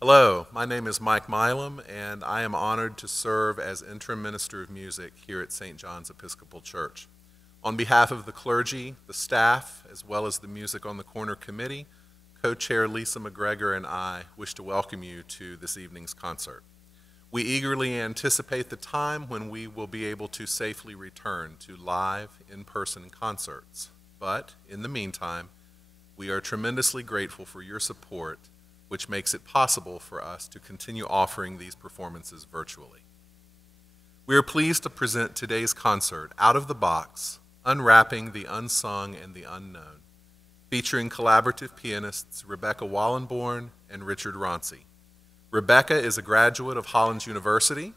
Hello, my name is Mike Milam, and I am honored to serve as Interim Minister of Music here at St. John's Episcopal Church. On behalf of the clergy, the staff, as well as the Music on the Corner Committee, Co-Chair Lisa McGregor and I wish to welcome you to this evening's concert. We eagerly anticipate the time when we will be able to safely return to live, in-person concerts. But, in the meantime, we are tremendously grateful for your support, which makes it possible for us to continue offering these performances virtually. We are pleased to present today's concert, Out of the Box, Unwrapping the Unsung and the Unknown, featuring collaborative pianists Rebecca Wallenborn and Richard Wroncy. Rebecca is a graduate of Hollins University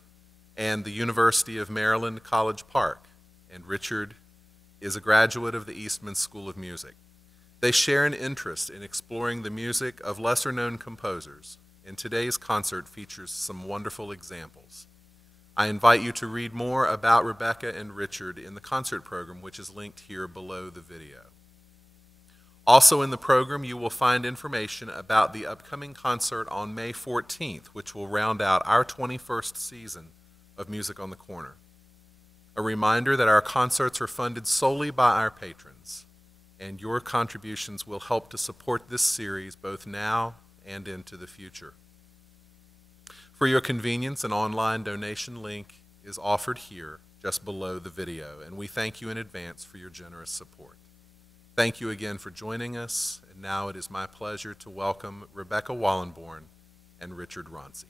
and the University of Maryland College Park, and Richard is a graduate of the Eastman School of Music. They share an interest in exploring the music of lesser-known composers, and today's concert features some wonderful examples. I invite you to read more about Rebecca and Richard in the concert program, which is linked here below the video. Also in the program, you will find information about the upcoming concert on May 14th, which will round out our 21st season of Music on the Corner. A reminder that our concerts are funded solely by our patrons, and your contributions will help to support this series both now and into the future. For your convenience, an online donation link is offered here just below the video, and we thank you in advance for your generous support. Thank you again for joining us, and now it is my pleasure to welcome Rebecca Wallenborn and Richard Wroncy.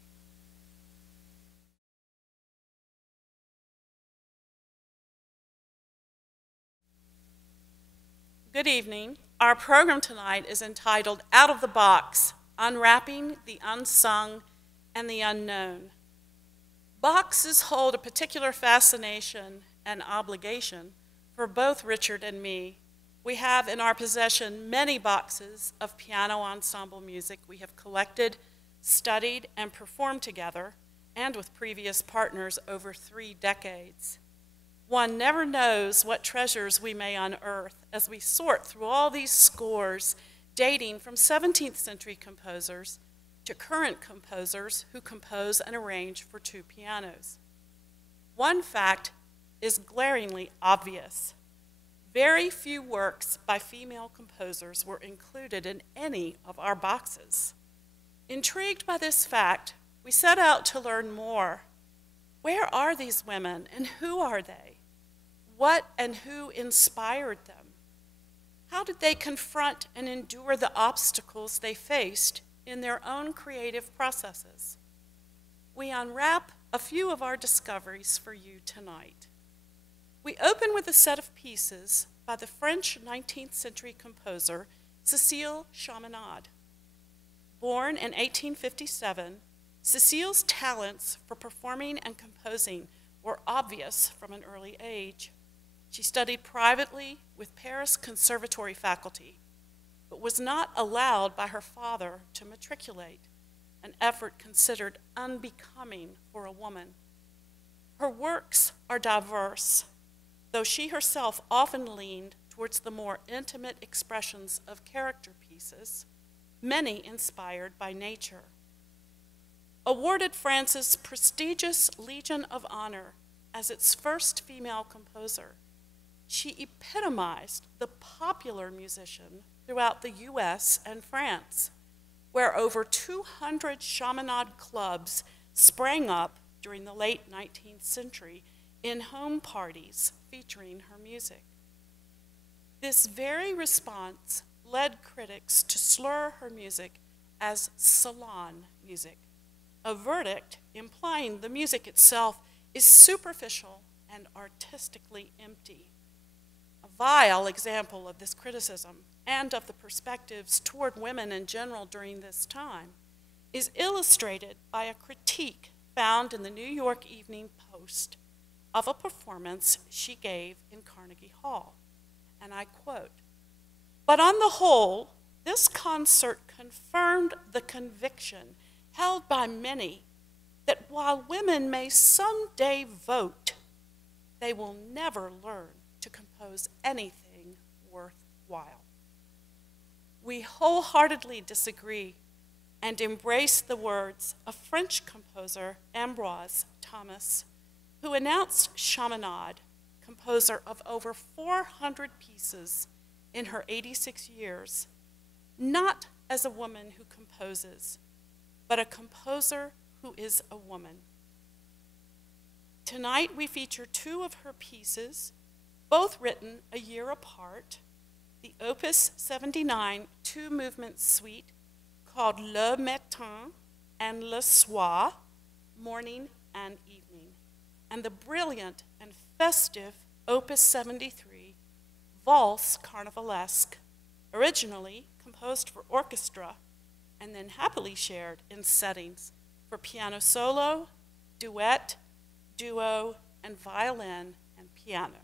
Good evening. Our program tonight is entitled Out of the Box, Unwrapping the Unsung and the Unknown. Boxes hold a particular fascination and obligation for both Richard and me. We have in our possession many boxes of piano ensemble music we have collected, studied, and performed together, and with previous partners over 3 decades. One never knows what treasures we may unearth as we sort through all these scores dating from 17th century composers to current composers who compose and arrange for 2 pianos. One fact is glaringly obvious. Very few works by female composers were included in any of our boxes. Intrigued by this fact, we set out to learn more. Where are these women and who are they? What and who inspired them? How did they confront and endure the obstacles they faced in their own creative processes? We unwrap a few of our discoveries for you tonight. We open with a set of pieces by the French 19th century composer Cécile Chaminade. Born in 1857, Cécile's talents for performing and composing were obvious from an early age. She studied privately with Paris Conservatory faculty, but was not allowed by her father to matriculate, an effort considered unbecoming for a woman. Her works are diverse, though she herself often leaned towards the more intimate expressions of character pieces, many inspired by nature. Awarded France's prestigious Legion of Honor as its first female composer, she epitomized the popular musician throughout the US and France, where over 200 Chaminade clubs sprang up during the late 19th century in home parties featuring her music. This very response led critics to slur her music as salon music, a verdict implying the music itself is superficial and artistically empty. A vile example of this criticism and of the perspectives toward women in general during this time is illustrated by a critique found in the New York Evening Post of a performance she gave in Carnegie Hall. And I quote, "But on the whole, this concert confirmed the conviction held by many that while women may someday vote, they will never learn to compose anything worthwhile." We wholeheartedly disagree. and embrace the words of French composer Ambroise Thomas, who announced Chaminade, composer of over 400 pieces in her 86 years, not as a woman who composes, but a composer who is a woman. Tonight we feature two of her pieces, both written a year apart, the Opus 79 two-movement suite called Le Matin and Le Soir, morning and evening, and the brilliant and festive Opus 73, Valse Carnivalesque, originally composed for orchestra and then happily shared in settings for piano solo, duet, duo, and violin and piano.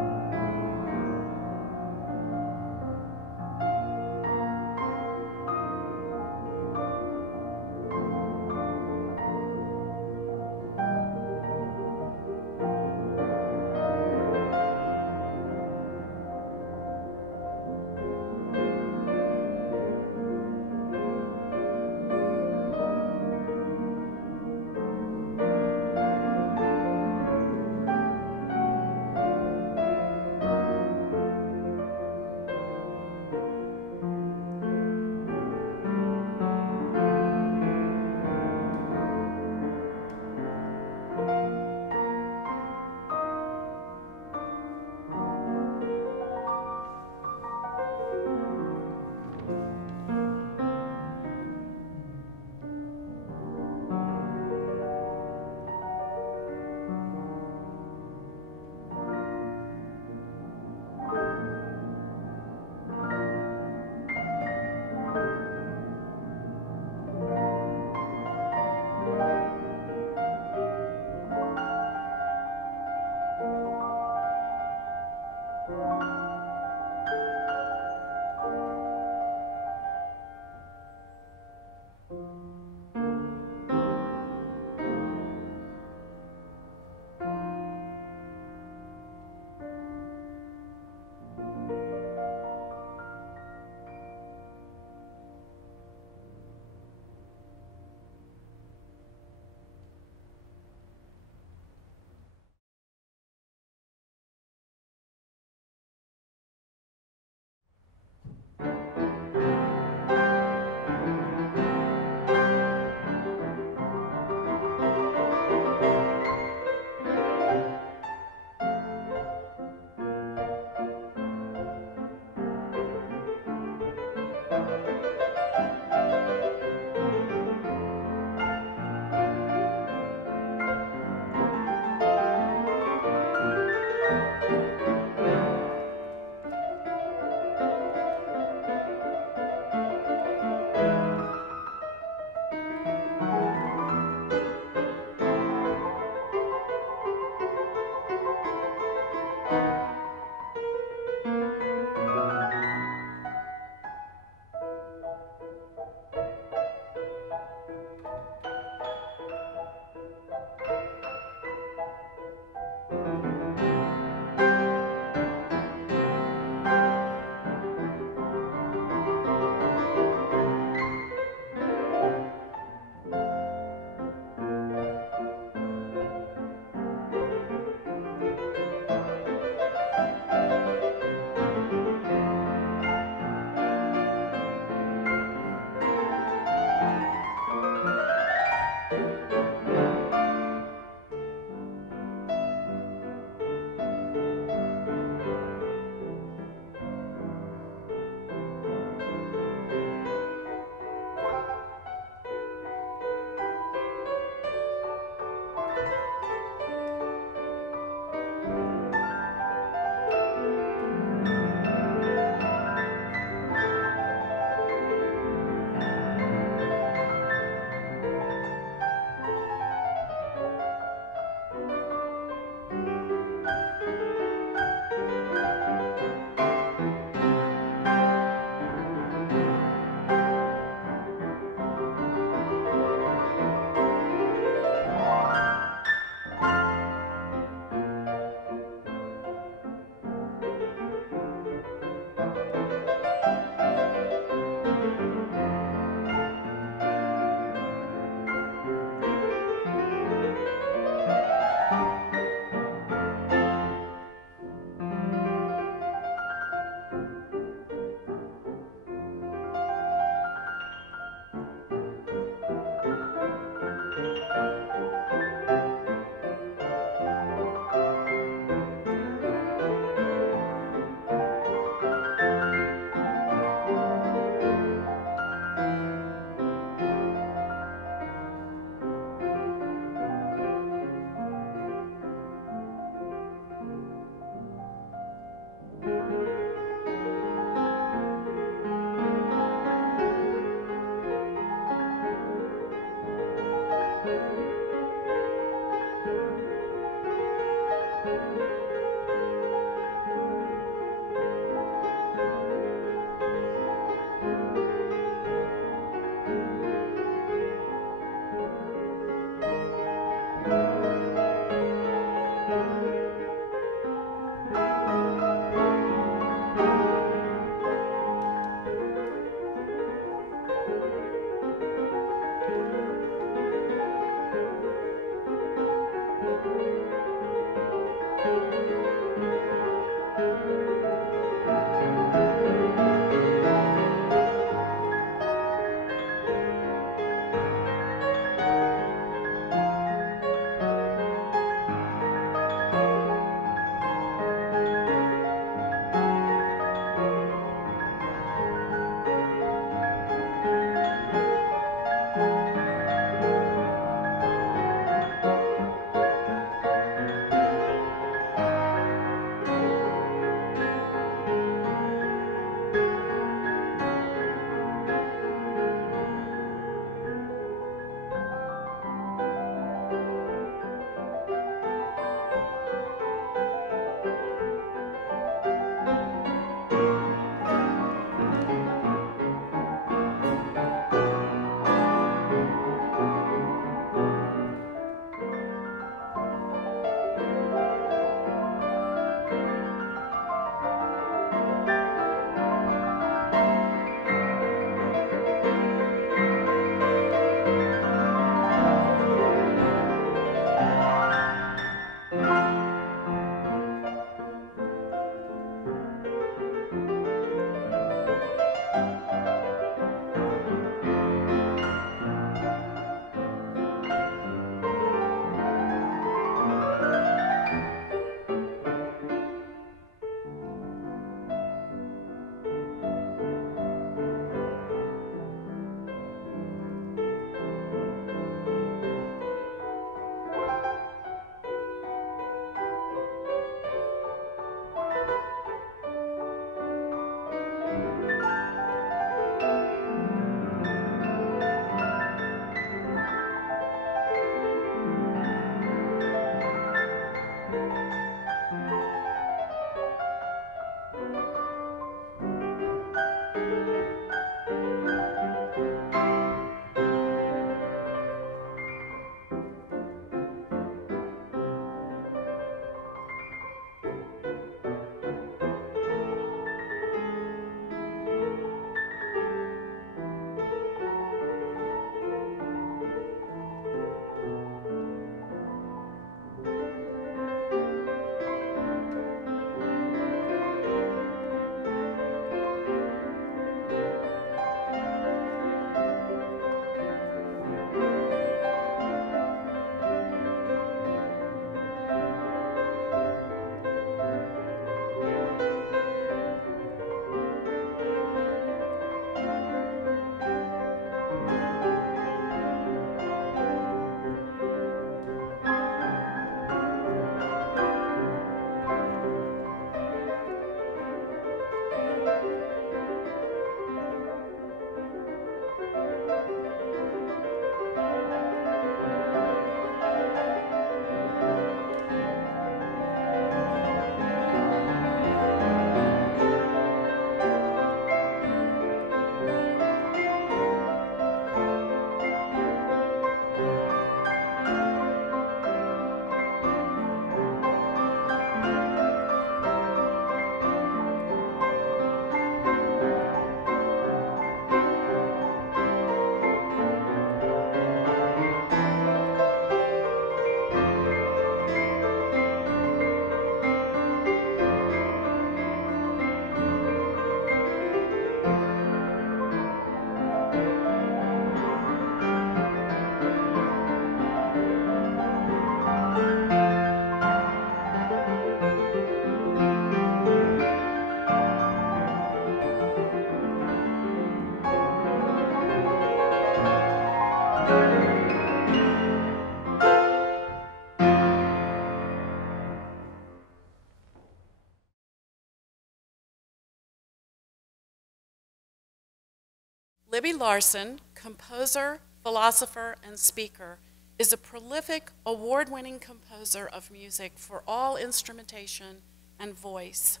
Libby Larsen, composer, philosopher, and speaker, is a prolific, award-winning composer of music for all instrumentation and voice.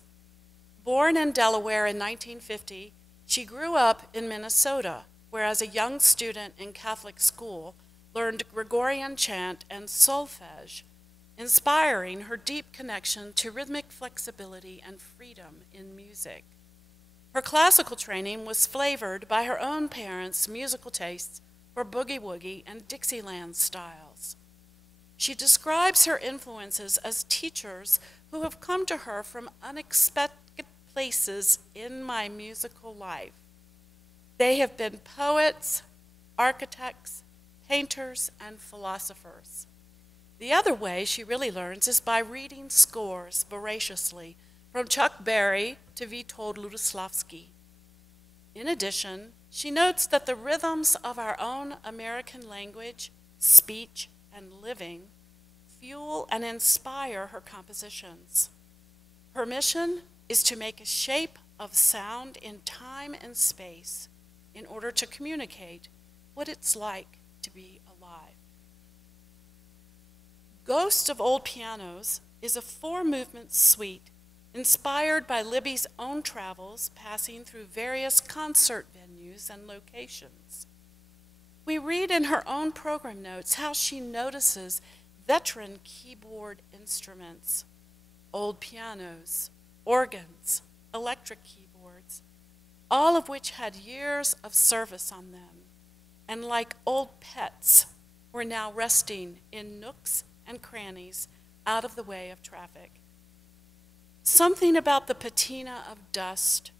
Born in Delaware in 1950, she grew up in Minnesota, where as a young student in Catholic school, learned Gregorian chant and solfege, inspiring her deep connection to rhythmic flexibility and freedom in music. Her classical training was flavored by her own parents' musical tastes for boogie-woogie and Dixieland styles. She describes her influences as teachers who have come to her from unexpected places in my musical life. They have been poets, architects, painters, and philosophers. The other way she really learns is by reading scores voraciously, from Chuck Berry to Witold Lutosławski. In addition, she notes that the rhythms of our own American language, speech, and living fuel and inspire her compositions. Her mission is to make a shape of sound in time and space in order to communicate what it's like to be alive. Ghost of Old Pianos is a 4-movement suite inspired by Libby's own travels passing through various concert venues and locations. We read in her own program notes how she notices veteran keyboard instruments, old pianos, organs, electric keyboards, all of which had years of service on them, and like old pets, were now resting in nooks and crannies out of the way of traffic. Something about the patina of dust,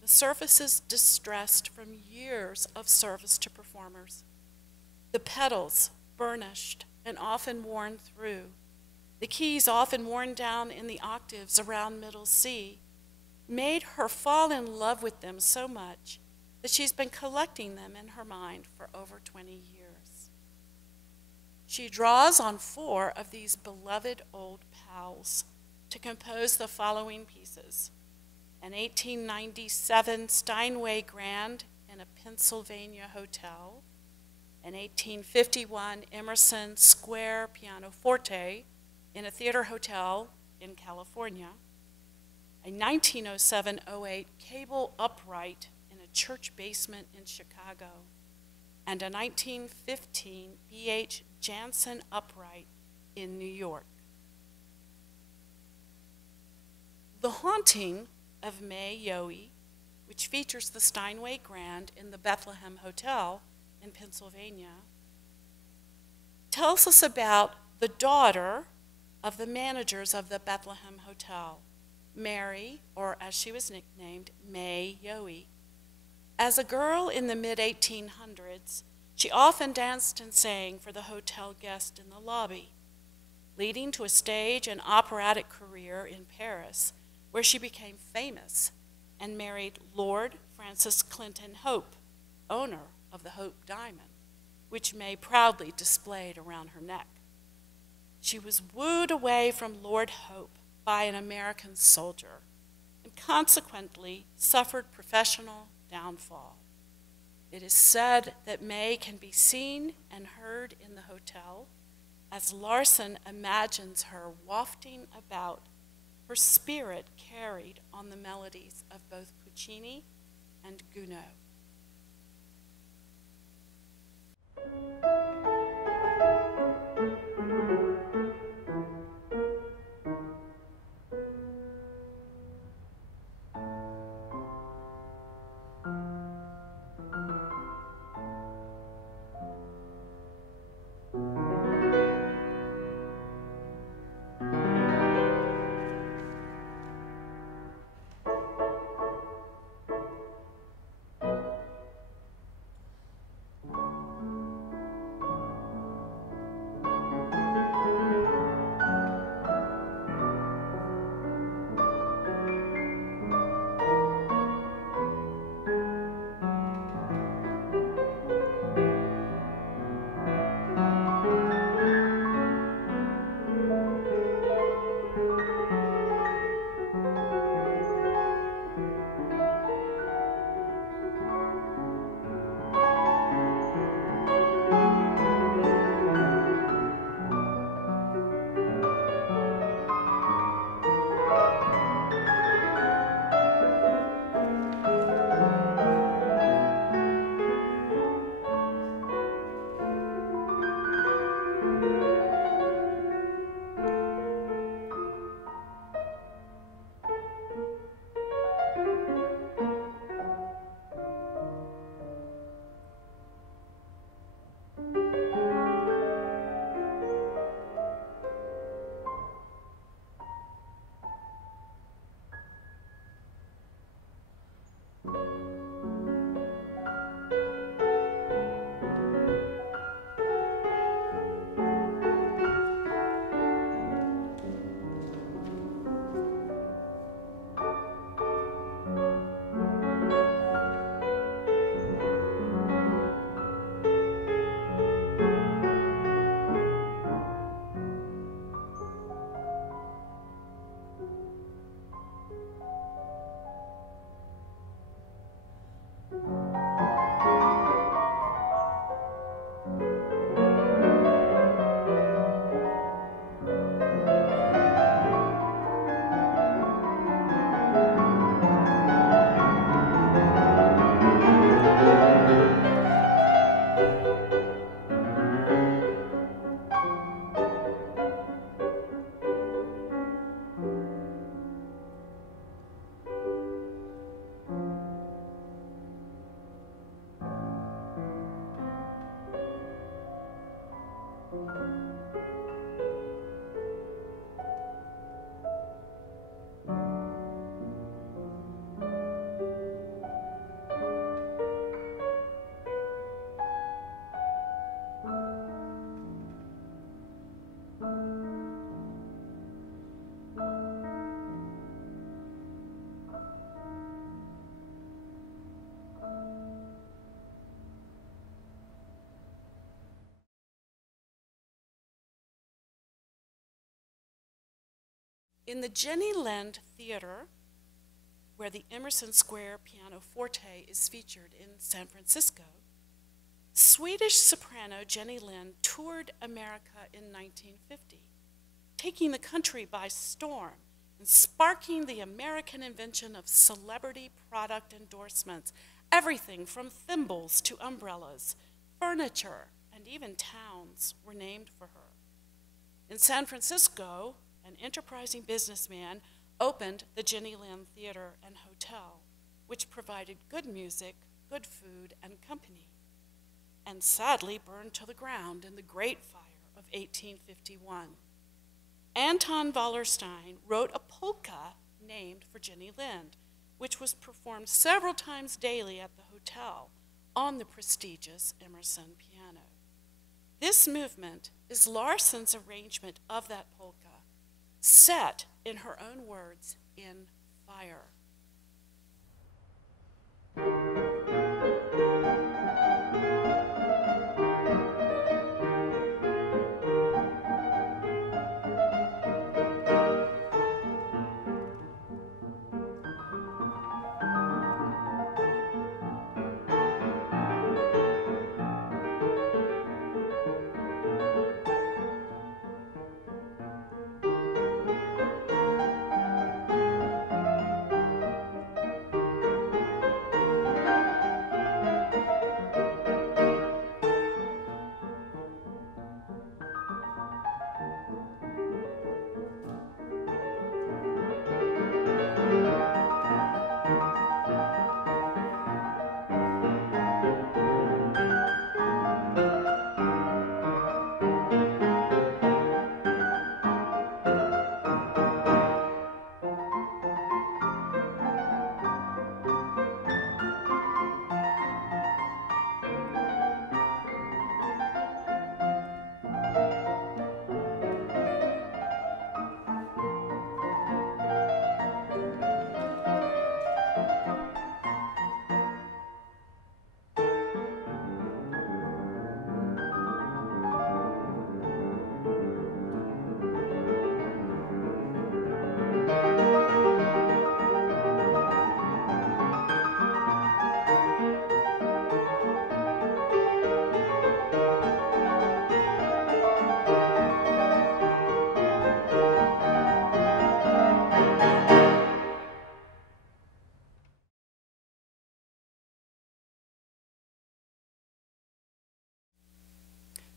the surfaces distressed from years of service to performers, the pedals burnished and often worn through, the keys often worn down in the octaves around middle C, made her fall in love with them so much that she's been collecting them in her mind for over 20 years. She draws on 4 of these beloved old pals to compose the following pieces: an 1897 Steinway Grand in a Pennsylvania hotel, an 1851 Emerson Square pianoforte in a theater hotel in California, a 1907-08 cable upright in a church basement in Chicago, and a 1915 B.H. Jansen upright in New York. The Haunting of May Yohe, which features the Steinway Grand in the Bethlehem Hotel in Pennsylvania, tells us about the daughter of the managers of the Bethlehem Hotel, Mary, or as she was nicknamed, May Yohe. As a girl in the mid-1800s, she often danced and sang for the hotel guest in the lobby, leading to a stage and operatic career in Paris, where she became famous and married Lord Francis Clinton Hope, owner of the Hope Diamond, which May proudly displayed around her neck. She was wooed away from Lord Hope by an American soldier and consequently suffered professional downfall. It is said that May can be seen and heard in the hotel as Larsen imagines her wafting about, her spirit carried on the melodies of both Puccini and Gounod. In the Jenny Lind Theater, where the Emerson Square pianoforte is featured in San Francisco, Swedish soprano Jenny Lind toured America in 1950, taking the country by storm and sparking the American invention of celebrity product endorsements, everything from thimbles to umbrellas, furniture, and even towns were named for her. In San Francisco, an enterprising businessman opened the Jenny Lind Theater and Hotel, which provided good music, good food, and company, and sadly burned to the ground in the Great Fire of 1851. Anton Wallerstein wrote a polka named for Jenny Lind, which was performed several times daily at the hotel on the prestigious Emerson piano. This movement is Larsen's arrangement of that polka, set, in her own words, in fire.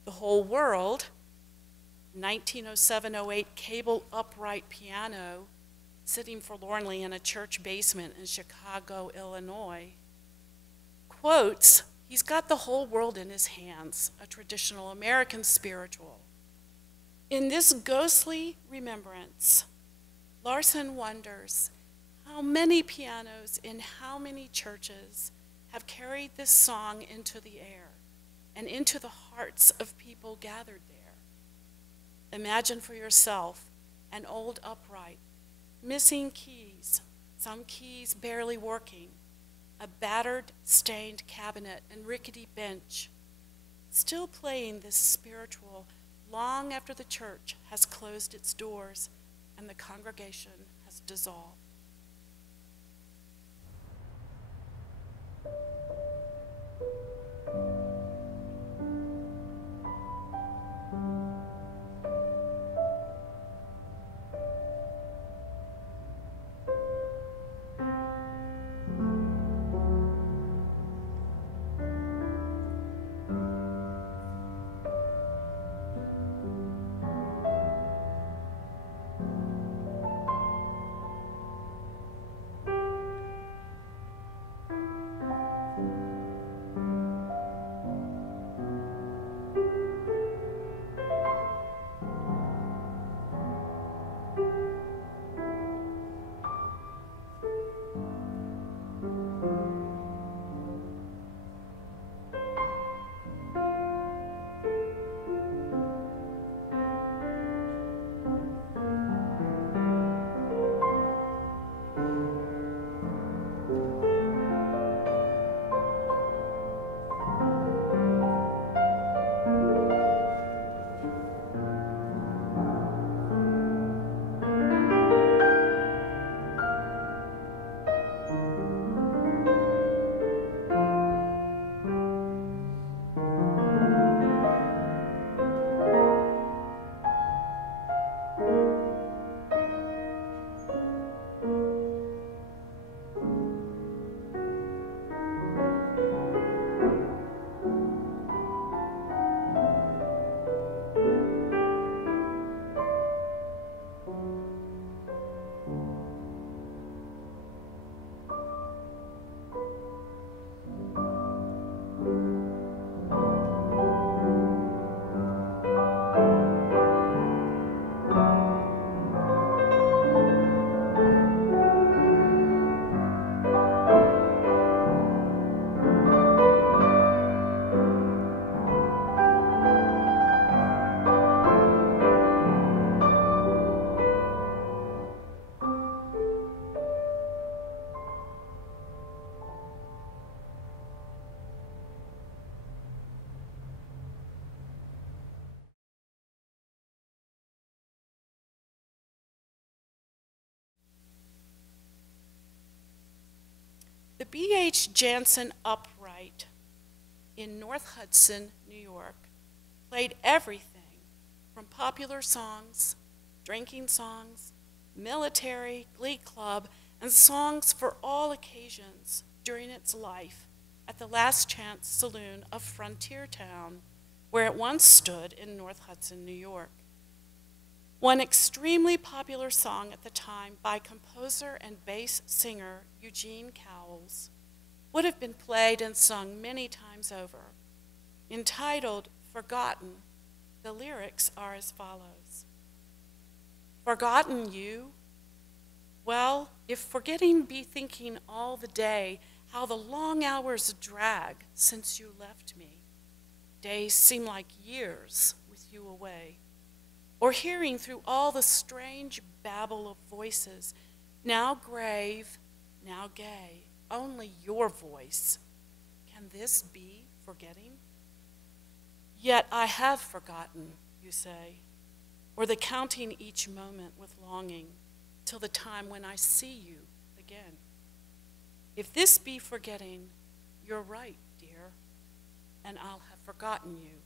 The Whole World, 1907-08 cable upright piano sitting forlornly in a church basement in Chicago, Illinois, quotes, "He's got the whole world in his hands," a traditional American spiritual. In this ghostly remembrance, Larsen wonders How many pianos in how many churches have carried this song into the air and into the hearts of people gathered there? Imagine for yourself an old upright, missing keys, some keys barely working, a battered, stained cabinet and rickety bench, still playing this spiritual long after the church has closed its doors and the congregation has dissolved. The B.H. Jansen Upright in North Hudson, New York, played everything from popular songs, drinking songs, military, glee club, and songs for all occasions during its life at the Last Chance Saloon of Frontier Town, where it once stood in North Hudson, New York. One extremely popular song at the time by composer and bass singer Eugene Cowles would have been played and sung many times over. Entitled Forgotten, the lyrics are as follows. Forgotten you? Well, if forgetting be thinking all the day how the long hours drag since you left me, days seem like years with you away. Or hearing through all the strange babble of voices, now grave, now gay, only your voice. Can this be forgetting? Yet I have forgotten, you say, or the counting each moment with longing till the time when I see you again. If this be forgetting, you're right, dear, and I'll have forgotten you.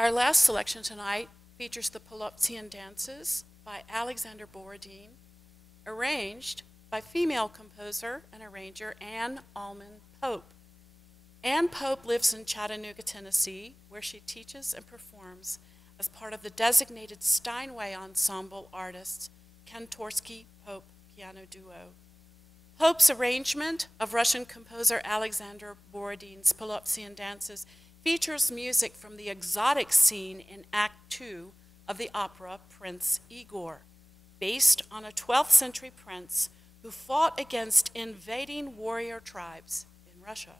Our last selection tonight features the Polovtsian Dances by Alexander Borodin, arranged by female composer and arranger Anne Allman Pope. Anne Pope lives in Chattanooga, Tennessee, where she teaches and performs as part of the designated Steinway Ensemble artists Kantorsky-Pope Piano Duo. Pope's arrangement of Russian composer Alexander Borodin's Polovtsian Dances features music from the exotic scene in Act 2 of the opera Prince Igor, based on a 12th century prince who fought against invading warrior tribes in Russia.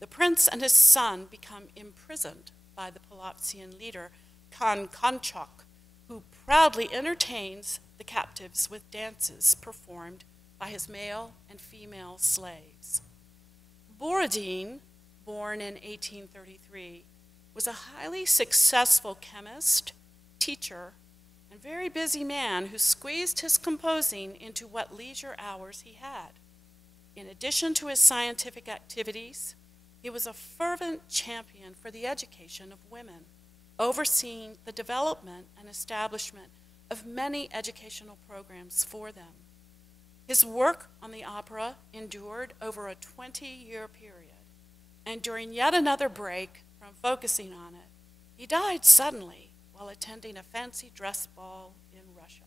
The prince and his son become imprisoned by the Polovtsian leader Khan Konchak, who proudly entertains the captives with dances performed by his male and female slaves. Borodin, born in 1833, was a highly successful chemist, teacher, and very busy man who squeezed his composing into what leisure hours he had. In addition to his scientific activities, he was a fervent champion for the education of women, overseeing the development and establishment of many educational programs for them. His work on the opera endured over a 20-year period, and during yet another break from focusing on it, he died suddenly while attending a fancy dress ball in Russia.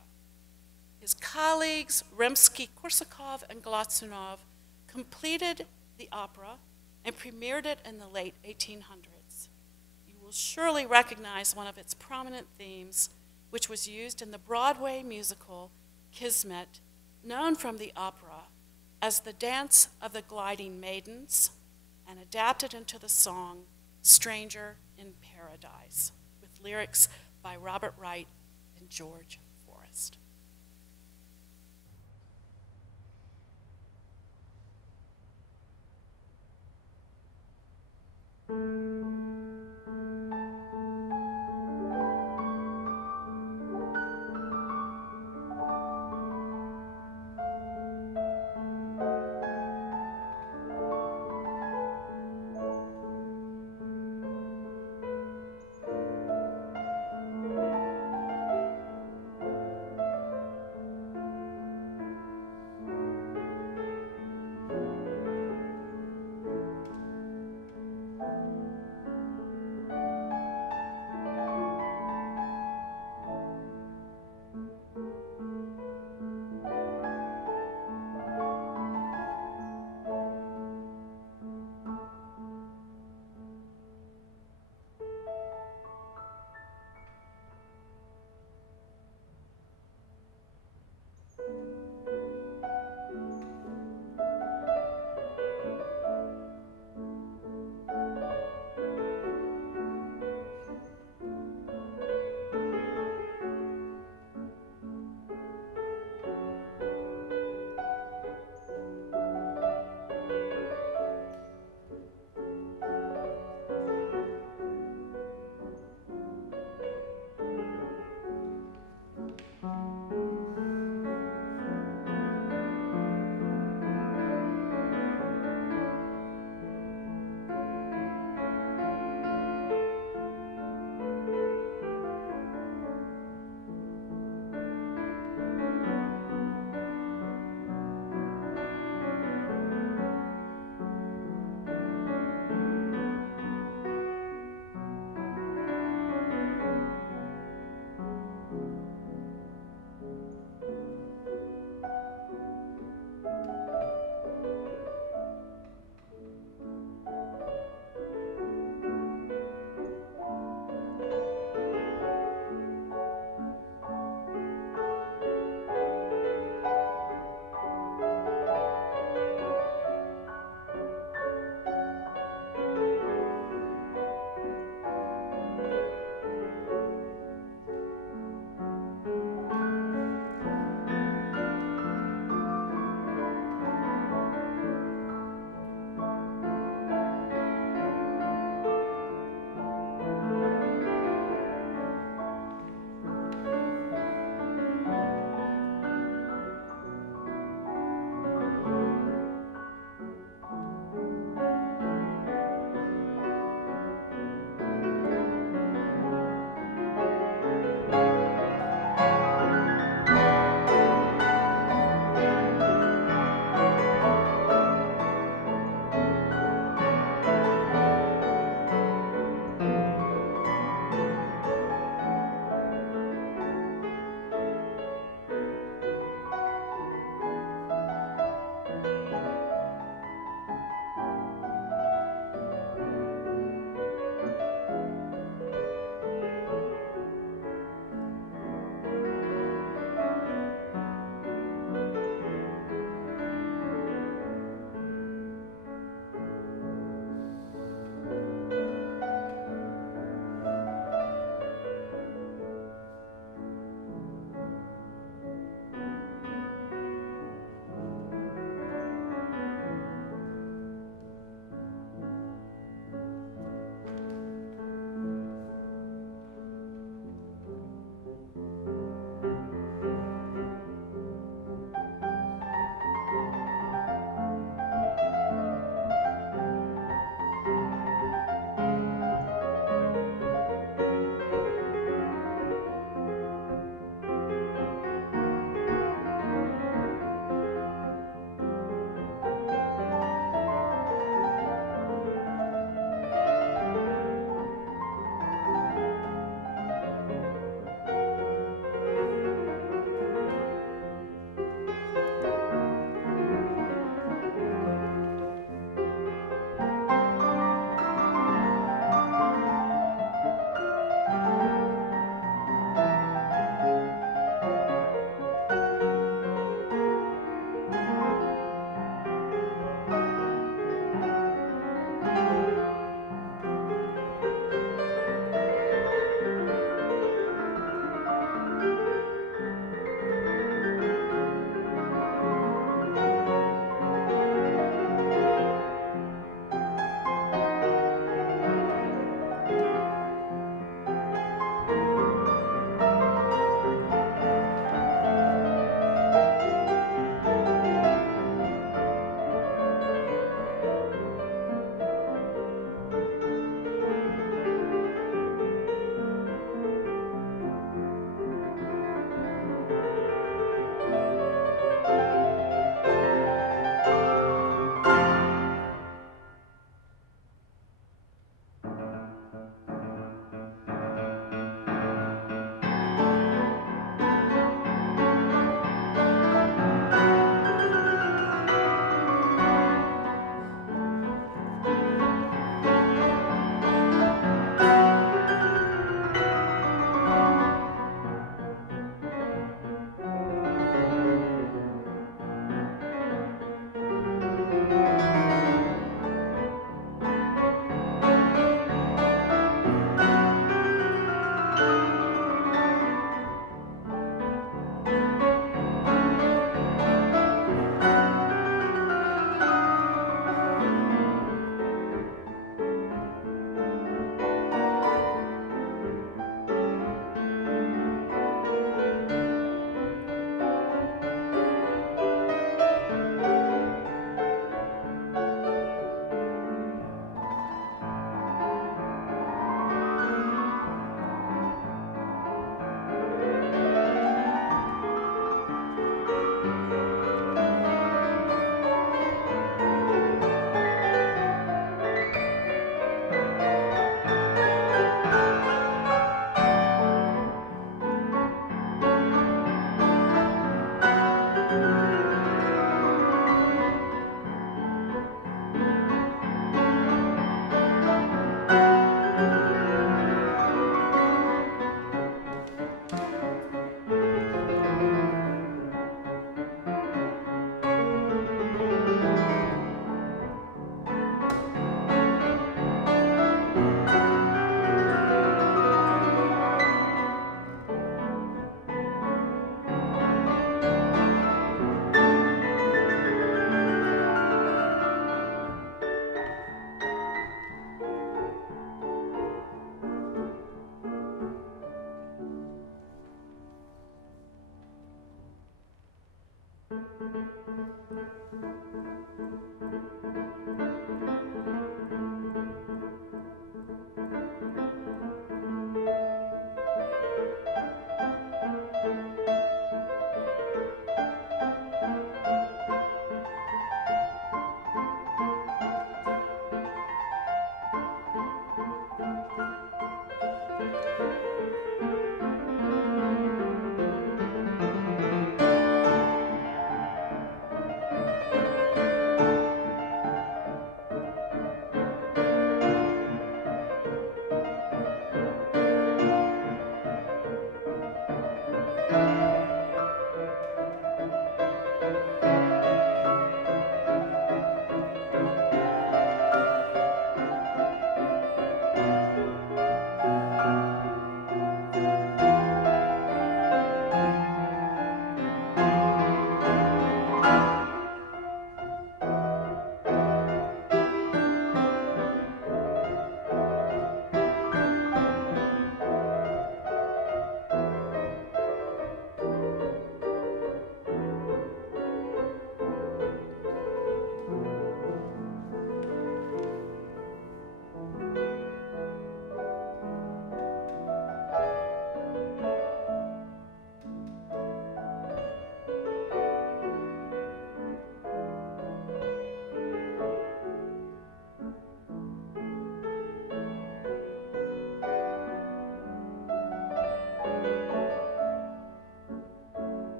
His colleagues Rimsky-Korsakov and Glazunov completed the opera and premiered it in the late 1800s. You will surely recognize one of its prominent themes, which was used in the Broadway musical Kismet, known from the opera as the Dance of the Gliding Maidens, and adapted into the song Stranger in Paradise, with lyrics by Robert Wright and George Forrest.